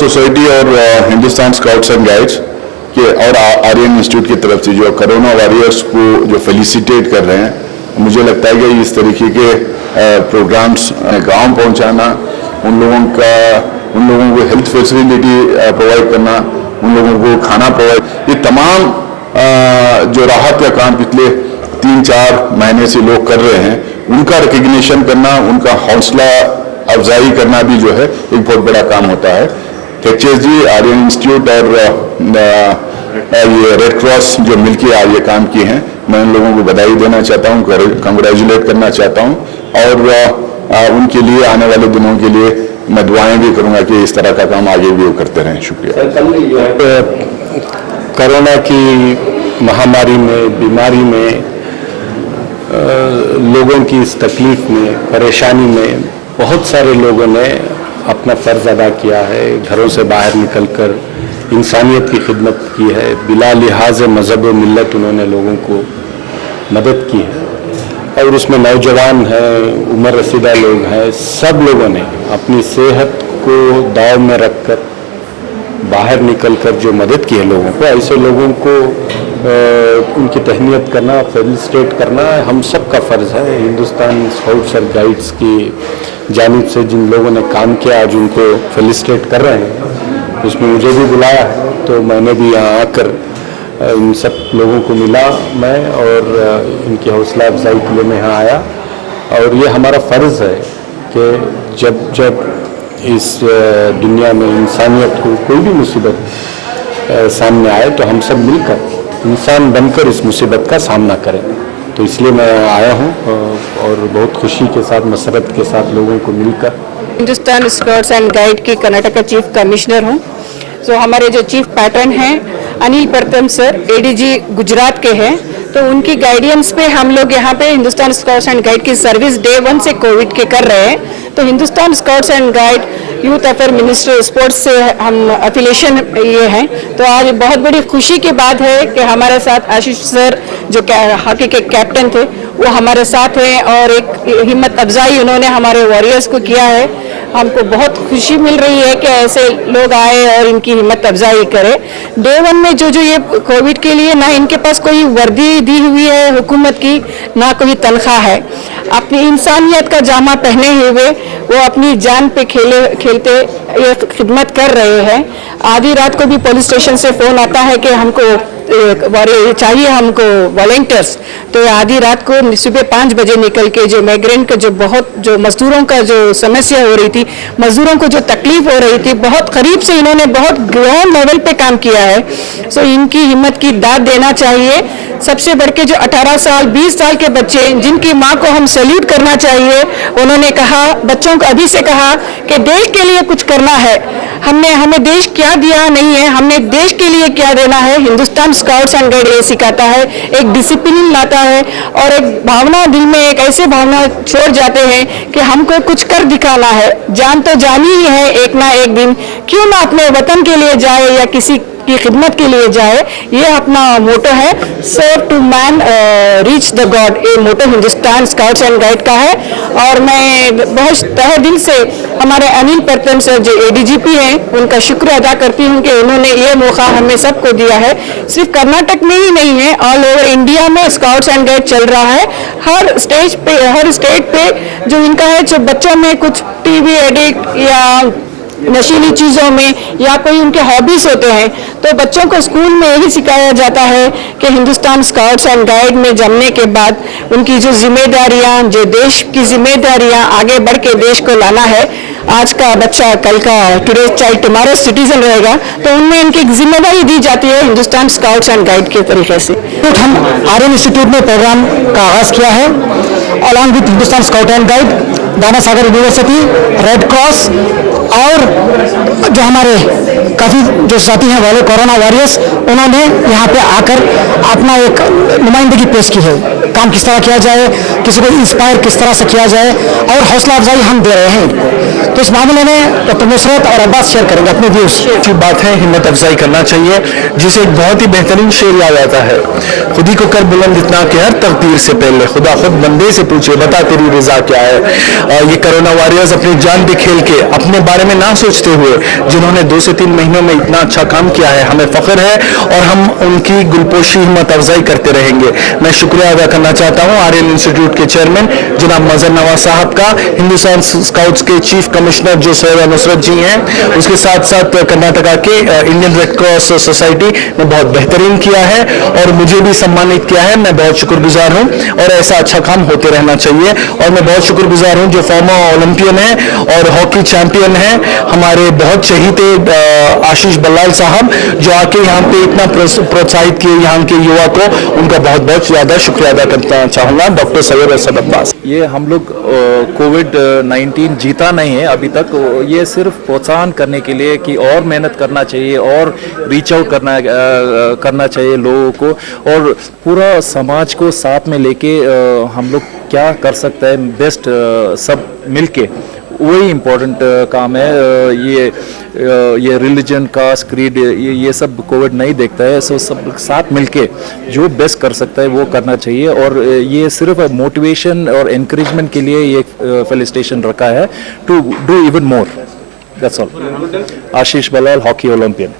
Society और Hindustan scouts and guides के और आर्यन इंस्टीट्यूट की तरफ से जो कोरोना वॉरियर्स को जो फेलिसिटेट कर रहे हैं, मुझे लगता है कि इस तरीके के प्रोग्राम्स गांव पहुंचाना, उन लोगों को हेल्थ फैसिलिटी प्रोवाइड करना, उन लोगों को खाना प्रोवाइड, ये तमाम जो राहत का काम पिछले 3-4 महीने से लोग कर रहे हैं, उनका रिकग्निशन करना, उनका हौसला अफजाई करना भी जो है एक बहुत बड़ा काम होता है। जी, आर्यन इंस्टीट्यूट और ये रेड क्रॉस जो मिलके आज ये काम किए हैं, मैं उन लोगों को बधाई देना चाहता हूँ, कंग्रेचुलेट करना चाहता हूँ और उनके लिए आने वाले दिनों के लिए मैं दुआएं भी करूँगा कि इस तरह का काम आगे भी वो करते रहें। शुक्रिया। कोरोना की महामारी में, बीमारी में, लोगों की इस तकलीफ में, परेशानी में बहुत सारे लोगों ने अपना फ़र्ज़ अदा किया है, घरों से बाहर निकलकर इंसानियत की खिदमत की है, बिला लिहाज मज़हब व मिल्लत उन्होंने लोगों को मदद की है। और उसमें नौजवान हैं, उम्र रसीदा लोग हैं, सब लोगों ने अपनी सेहत को दाव में रखकर बाहर निकलकर जो मदद की है लोगों को, ऐसे लोगों को उनकी तहनीत करना, फेलिसिटेट करना हम सब का फ़र्ज़ है। हिंदुस्तान स्काउट्स और गाइड्स की जानिब से जिन लोगों ने काम किया आज उनको फेलिसिटेट कर रहे हैं, उसमें मुझे भी बुलाया है, तो मैंने भी यहाँ आकर इन सब लोगों को मिला मैं, और इनकी हौसला अफजाई के लिए मैं यहाँ आया। और ये हमारा फ़र्ज़ है कि जब जब इस दुनिया में इंसानियत को कोई भी मुसीबत सामने आए तो हम सब मिलकर इंसान बनकर इस मुसीबत का सामना करें। तो इसलिए मैं आया हूँ और बहुत खुशी के साथ, मसरत के साथ लोगों को मिलकर। हिंदुस्तान स्काउट्स एंड गाइड की कर्नाटक चीफ कमिश्नर हूँ। तो हमारे जो चीफ पैटर्न हैं अनिल परतम सर एडीजी गुजरात के हैं, तो उनकी गाइडेंस पे हम लोग यहाँ पे हिंदुस्तान स्काउट्स एंड गाइड की सर्विस डे 1 से कोविड के कर रहे हैं। तो Hindustan scouts and guide youth affair minister sports से हम एफिलिएशन ये हैं। तो आज बहुत बड़ी खुशी की बात है कि हमारे साथ आशीष सर जो हॉकी के कैप्टन थे वो हमारे साथ हैं, और एक हिम्मत अफजाई उन्होंने हमारे वॉरियर्स को किया है। हमको बहुत खुशी मिल रही है कि ऐसे लोग आए और इनकी हिम्मत अफजाई करें। डे 1 में जो ये कोविड के लिए ना इनके पास कोई वर्दी दी हुई है हुकूमत की, ना कोई तनख्वाह है, अपनी इंसानियत का जामा पहने हुए वो अपनी जान पे खेलते ये खिदमत कर रहे हैं। आधी रात को भी पुलिस स्टेशन से फ़ोन आता है कि हमको चाहिए हमको वॉलंटियर्स, तो आधी रात को सुबह 5 बजे निकल के जो माइग्रेंट का जो मजदूरों का जो समस्या हो रही थी, मजदूरों को जो तकलीफ हो रही थी, बहुत करीब से इन्होंने बहुत ग्राउंड लेवल पे काम किया है। सो इनकी हिम्मत की दाद देना चाहिए। सबसे बढ़ के जो 18 साल 20 साल के बच्चे जिनकी माँ को हम सैल्यूट करना चाहिए, उन्होंने कहा, बच्चों को अभी से कहा कि देश के लिए कुछ करना है। हमें देश क्या दिया नहीं है, हमने देश के लिए क्या देना है। हिंदुस्तान स्काउट्स एंड गाइड ये सिखाता है, एक डिसिप्लिन लाता है और एक भावना दिल में, एक ऐसे भावना छोड़ जाते हैं कि हमको कुछ कर दिखाना है। जान तो जानी ही है एक ना एक दिन, क्यों ना अपने वतन के लिए जाए या किसी की खिदमत के लिए जाए। ये अपना मोटो है, serve to man reach the god. ये motto Hindustan scouts and guide का है। और मैं बहुत तहे दिल से हमारे अनिल परतम सर जो एडीजीपी हैं उनका शुक्र अदा करती हूँ कि उन्होंने ये मौका हमें सबको दिया है। सिर्फ कर्नाटक में ही नहीं है, ऑल ओवर इंडिया में स्काउट्स एंड गाइड चल रहा है। हर स्टेज पे, हर स्टेट पे जो इनका है, जो बच्चों में कुछ टीवी एडिक्ट या नशीली चीज़ों में या कोई उनके हॉबीज़ होते हैं, तो बच्चों को स्कूल में यही सिखाया जाता है कि हिंदुस्तान स्काउट्स एंड गाइड में जमने के बाद उनकी जो जिम्मेदारियां, जो देश की जिम्मेदारियां, आगे बढ़ के देश को लाना है। आज का बच्चा कल का, टुडे चाइल्ड टुमारो सिटीजन रहेगा, तो उनमें इनकी जिम्मेदारी दी जाती है हिंदुस्तान स्काउट्स एंड गाइड के तरीके से। हम आर्यन इंस्टीट्यूट में प्रोग्राम का आगाज़ किया है along with Hindustan scout and guide, दाना सागर यूनिवर्सिटी, रेड क्रॉस और जो हमारे काफ़ी जो साथी हैं वाले कोरोना वॉरियर्स, उन्होंने यहाँ पे आकर अपना एक नुमाइंदगी पेश की है। काम किस तरह किया जाए, किसी को इंस्पायर किस तरह से किया जाए और हौसला अफजाई हम दे रहे हैं। तो इस मामले में डॉक्टर नुसरत और अब्बास शेयर करेंगे अपने व्यूज। अच्छी बात है, हिम्मत अफजाई करना चाहिए, जिसे एक बहुत ही बेहतरीन शेर याद आता है, खुद ही को कर बुलंद इतना कि हर तकदीर से पहले खुदा खुद बंदे से पूछे बता तेरी रजा क्या है। ये कोरोना वॉरियर्स अपनी जान पे खेल के अपने बारे में ना सोचते हुए जिन्होंने 2 से 3 महीनों में इतना अच्छा काम किया है, हमें फख्र है और हम उनकी गुलपोशी हिम्मत अफजाई करते रहेंगे। मैं शुक्रिया अदा करना चाहता हूँ आर्यन इंस्टीट्यूट के चेयरमैन जनाब मजहर नवाज साहब का, हिंदुस्तान स्काउट्स के चीफ कमिश्नर जो सैयद नुसरत जी हैं, उसके साथ साथ कर्नाटका के इंडियन रेड क्रॉस सोसाइटी ने बहुत बेहतरीन किया है और मुझे भी सम्मानित किया है। मैं बहुत शुक्रगुजार हूँ और ऐसा अच्छा काम होते रहना चाहिए। और मैं बहुत शुक्रगुजार हूँ जो फॉर्मर ओलंपियन है और हॉकी चैंपियन है, हमारे बहुत चहीते आशीष बल्लाल साहब, जो आके यहाँ पे इतना प्रोत्साहित किए यहाँ के युवा को, उनका बहुत बहुत ज़्यादा शुक्रिया अदा करना चाहूँगा। डॉक्टर सैयद असद अब्बास। ये हम लोग कोविड-19 जीता नहीं है अभी तक, ये सिर्फ प्रोत्साहन करने के लिए कि और मेहनत करना चाहिए और रीच आउट करना चाहिए लोगों को और पूरा समाज को साथ में लेके हम लोग क्या कर सकते हैं बेस्ट सब मिलके, वही इम्पोर्टेंट काम है। ये रिलीजन, कास्ट, क्रीड ये सब कोविड नहीं देखता है, सो सब साथ मिलके जो बेस्ट कर सकता है वो करना चाहिए और ये सिर्फ मोटिवेशन और एनकरेजमेंट के लिए ये फेलिसिटेशन रखा है to do even more. That's all. Ashish Ballal, hockey Olympian.